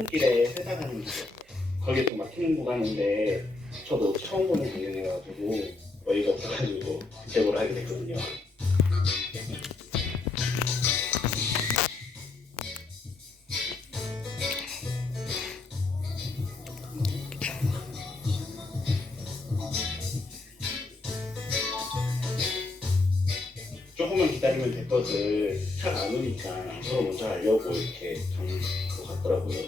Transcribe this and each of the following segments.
출근길에 회사 가는 길 거기에 또 막히는 구간인데 저도 처음 보는 공연이라가지고 어이가 없어가지고 제보를 하게 됐거든요. 조금만 기다리면 될 것을 차가 안 오니까 서로 먼저 알려고 이렇게 정 같더라고요.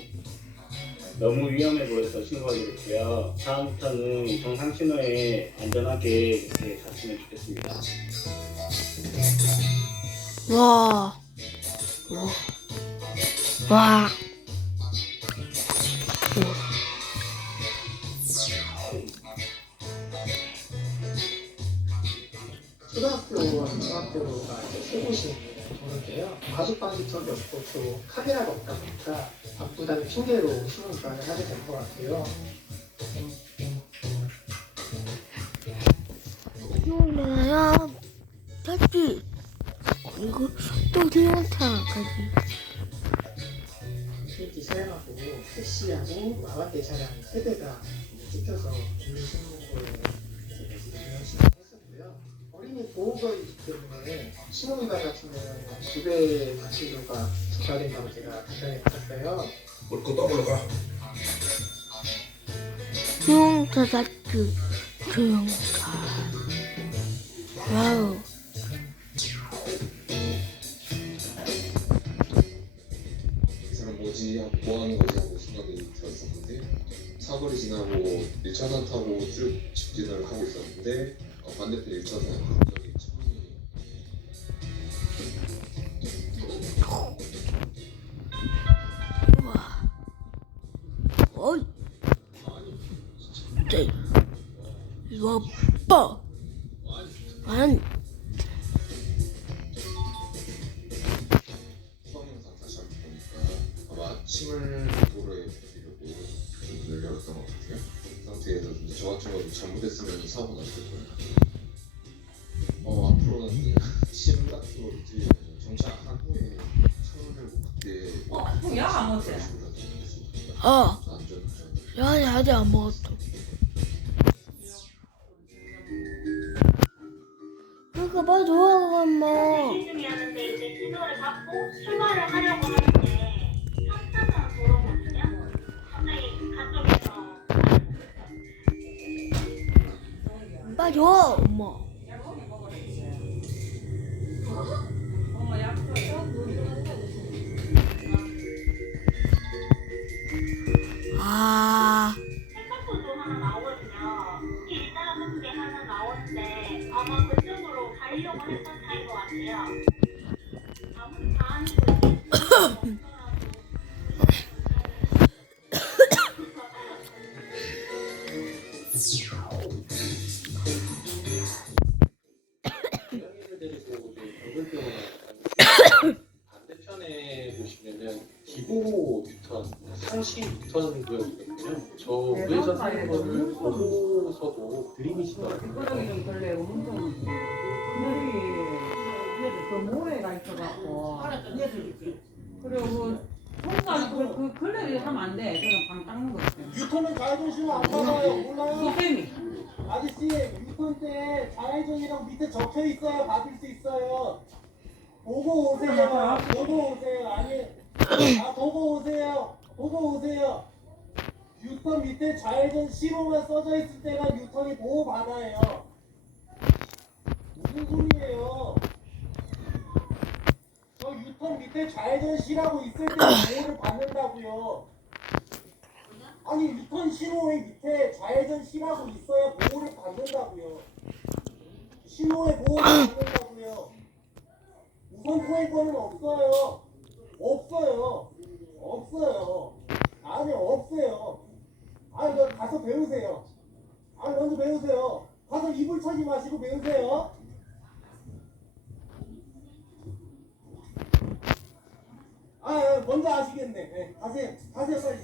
너무 위험해 보여서 신고하게 됐고요. 다음부터는 정상 신호에 안전하게 이렇게 갔으면 좋겠습니다. 와. 와. 와. 초등학교와 중학교가 세 곳이 도는데요. 과속 방지턱이 없고 또 카메라가 없다 보니까 바쁘다는 핑계로 신용 교환을 하게 된 것 같아요. 이거야. 다시. 이거 또 대형차까지. 비행기 사용하고 택시하고 마반대 차량 세 대가 찍혀서 국민신문고 보호구역이기 때문에 신호위반 같은 경우는 두배 과태료가 부과된다고 제가 답변을 받았어요. 뭘거 떠올라가 대형차 다시. 대형차. 와우. 이 사람 뭐지? 하고 뭐 하는 거지? 하고 생각이 들었었는데 사거리 지나고 1차선 타고 쭉 직진을 하고 있었는데 어, 반대편 1차선 이거 봐. 안. 수학 영상 다시 한번 보니까 아마 침을 도로에 붙이려고 문을 열었던 것 같아요 그 상태에서 이제 저 같은 경우도 잘못했으면 사고 났을 거예요 어 앞으로는 그냥 침 같은 거 붙이면 정차한 후에 차를 그때 어, 먹었어요? 어. 야, 아직 안 먹었어. 아, 생각보도 하나 나오거든요. 길 따라서 게 하나 나오는데 아마 그쪽으로 가려고 했던 차인 것 같아요. 아무리 다 아니고 하는 거를 보고서도 들이미시더라고요. 끄덕이 좀 덜내고 문좀 그늘이 얘들 그 모래가 있어갖고 그리고 통과 그, 그 걸레를 하면 안돼 그냥 방 닦는 거 있어요 유턴은 좌회전시면 안 받아요. 몰라요. 소쌤이 아저씨, 유턴 때 좌회전이랑 밑에 적혀 있어요. 받을 수 있어요. 보고 오세요. 보고 오세요. 아니, 아, 보고 오세요. 보고 오세요. 유턴 밑에 좌회전 시로만 써져 있을 때가 유턴이 보호 받아요. 무슨 소리예요? 저 유턴 밑에 좌회전 시라고 있을 때 보호를 받는다고요. 아니 유턴 신호의 밑에 좌회전 시라고 있어야 보호를 받는다고요. 신호의 보호를 받는다고요. 우선 포획권은 없어요. 없어요. 없어요. 아니 없어요. 아니 너 가서 배우세요. 아니 먼저 배우세요. 가서 이불 차지 마시고 배우세요. 아 먼저 아시겠네. 네, 가세요. 가세요 빨리.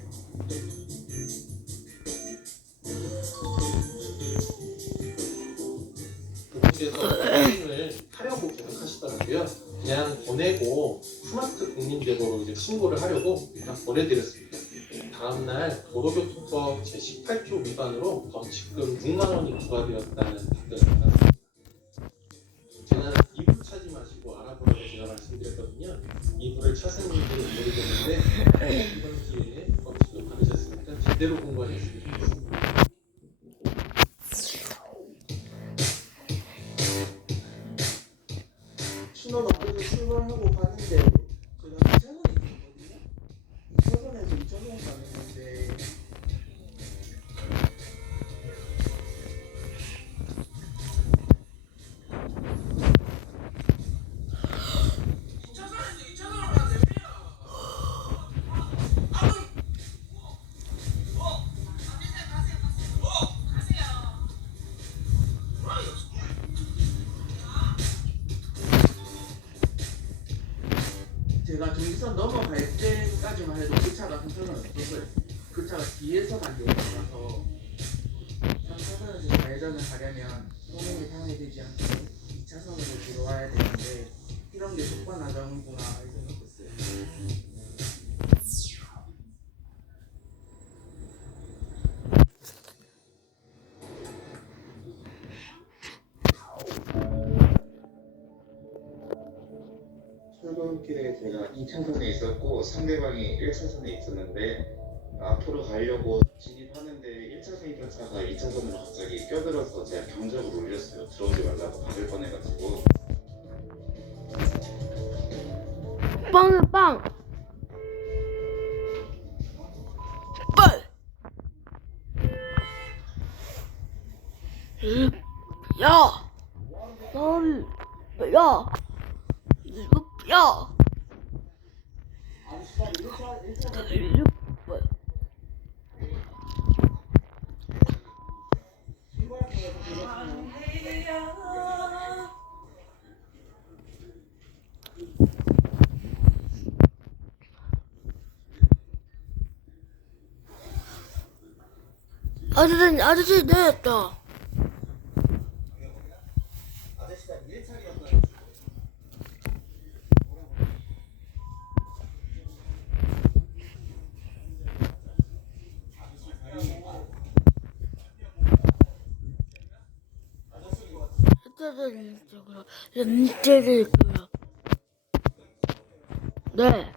그분께서 사진을 하려고 계속 하시더라고요. 그냥 보내고 스마트 국민제도로 이제 신고를 하려고 일단 보내드렸습니다. 다음날 도로교통법 제18조 위반으로 범칙금 6만 원이 부과되었다는 답변을 받았습니다. 제가 이불 차지 마시고 알아보라고 제가 말씀드렸거든요. 이불을 찾은 일들은 모르겠는데 이번 기회에 범칙금 받으셨으니까 제대로 공부하셨으면 좋겠습니다. 정지선 넘어갈 때까지만 해도 그 차가 한편은 없었어요. 그 차가 뒤에서 달려와서 3차선에서 좌회전을 하려면 소음이 방해되지 않게 2차선으로 들어와야 되는데 이런 게 속반하자는구나 상대방이 1차선에 있었는데 앞으로 가려고 진입하는데 1차선에 있던 차가 2차선으로 갑자기 껴들어서 제가 경적을 올렸어요. 들어오지 말라고 박을 뻔해가지고 빵은 빵. 빵. 음, 야. 넌, 야. 이거, 야. 아저씨, 아저씨 내렸다. 일단은 이쪽으로 렌즈를 있고요. 네.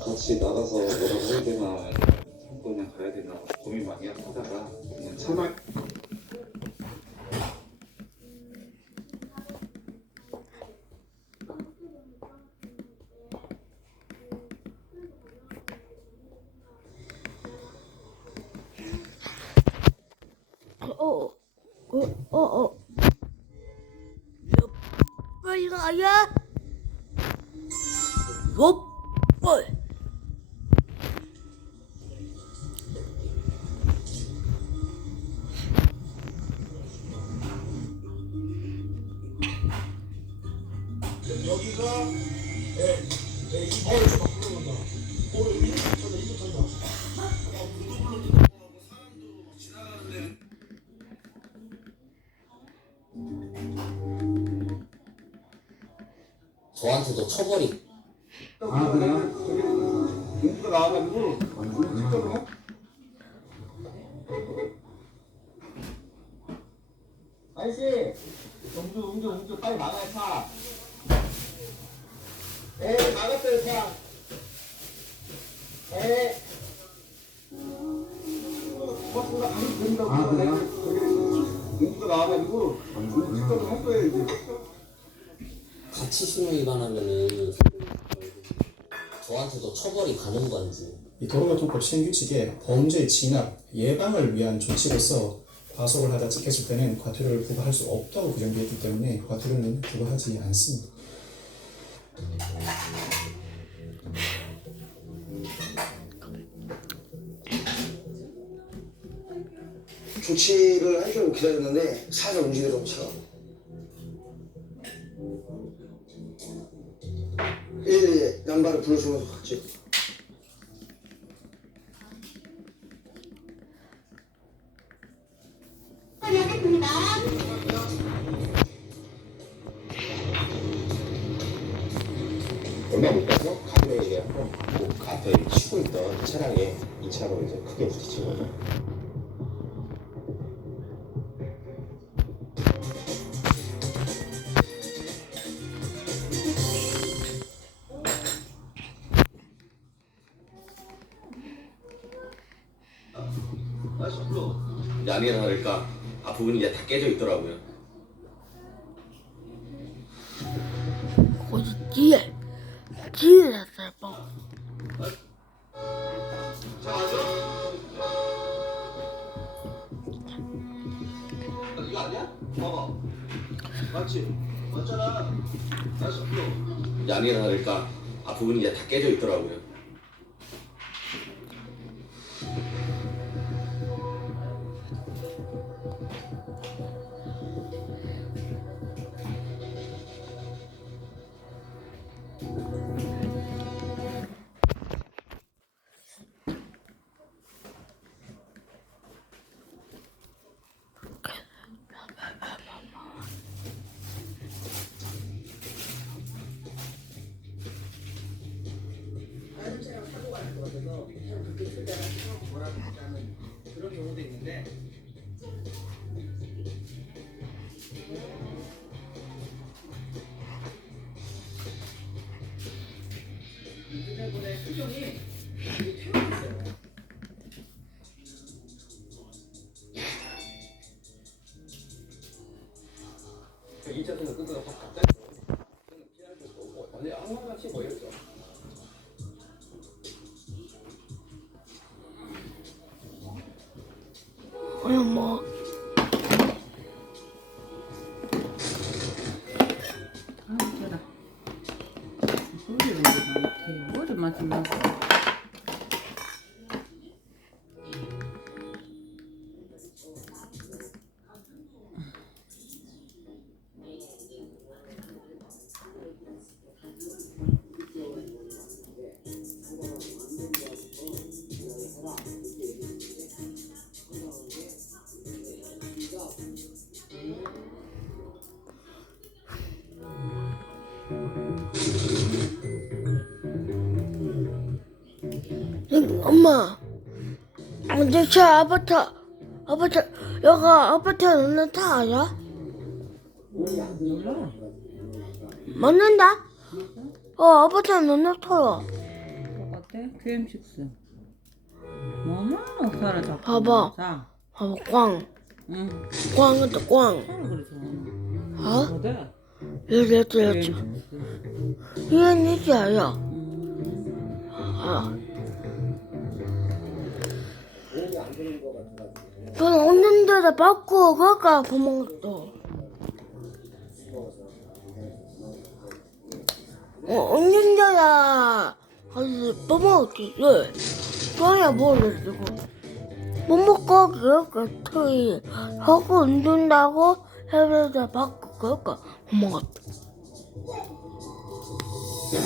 같이 나가서 뭐라고 해야 되나 참고 그냥 가야 되나 고민 많이 하다가 그냥 차마 어, 어, 어, 어. 몇 번이야? 몇 번? 저한테도 처벌이 아 찍거든요. 아저씨 음주 음주 음주 빨리 나가야 차. 에 나갔어요 차. 에. 고맙습니다. 가면. 아 그래요? 공부가 나와가지고 할 거예요 이제. 같이 신호 위반하면은 저한테도 처벌이 가는 건지 이 도로교통법 신규칙에 범죄 진압 예방을 위한 조치로서 과속을 하다 찍혔을 때는 과태료를 부과할 수 없다고 규정되어 있기 때문에 과태료는 부과하지 않습니다. 조치를 하려고 기다렸는데 살살 움직이더라고 차 불러주면서 같이 얼마 못 가서 가브레일이랑 뭐 가에 치고 있던 차량에 이 차로 이제 크게 부딪힌 거죠. 깨져 있더라고요. 거기 뒤에 뒤에 놨어요 뭐 이거 아니야? 봐봐. 맞지? 맞잖아. 아니나 다를까 앞부분이 이제 다 깨져 있더라고요. 그런 경우도 있는데 그냥 뭐 엄마 언제 제 아파트 아파트 여가 아파트 있는 차 알아? 몰라. 맞는다? 어 아파트 있는 차야 똑같아? QM6. 뭐만 살아 잡고. 봐봐. 자. 봐봐 꽝 응. 꽝이다 꽝 서로 그래서. 어? 여기 여기 여기 QM6. 이건 이게 아니야 알아 넌 없는 데다 받고 그까 도망갔어 어, 없는 데다 가서 도망갔지. 그래야 모르겠어 못 먹고 그렇게 트이 하고 운동다고 해외에다 받고 그러니까? 도망갔다.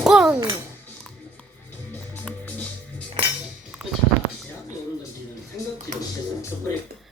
꽝 그 차가 내 앞에 오는 건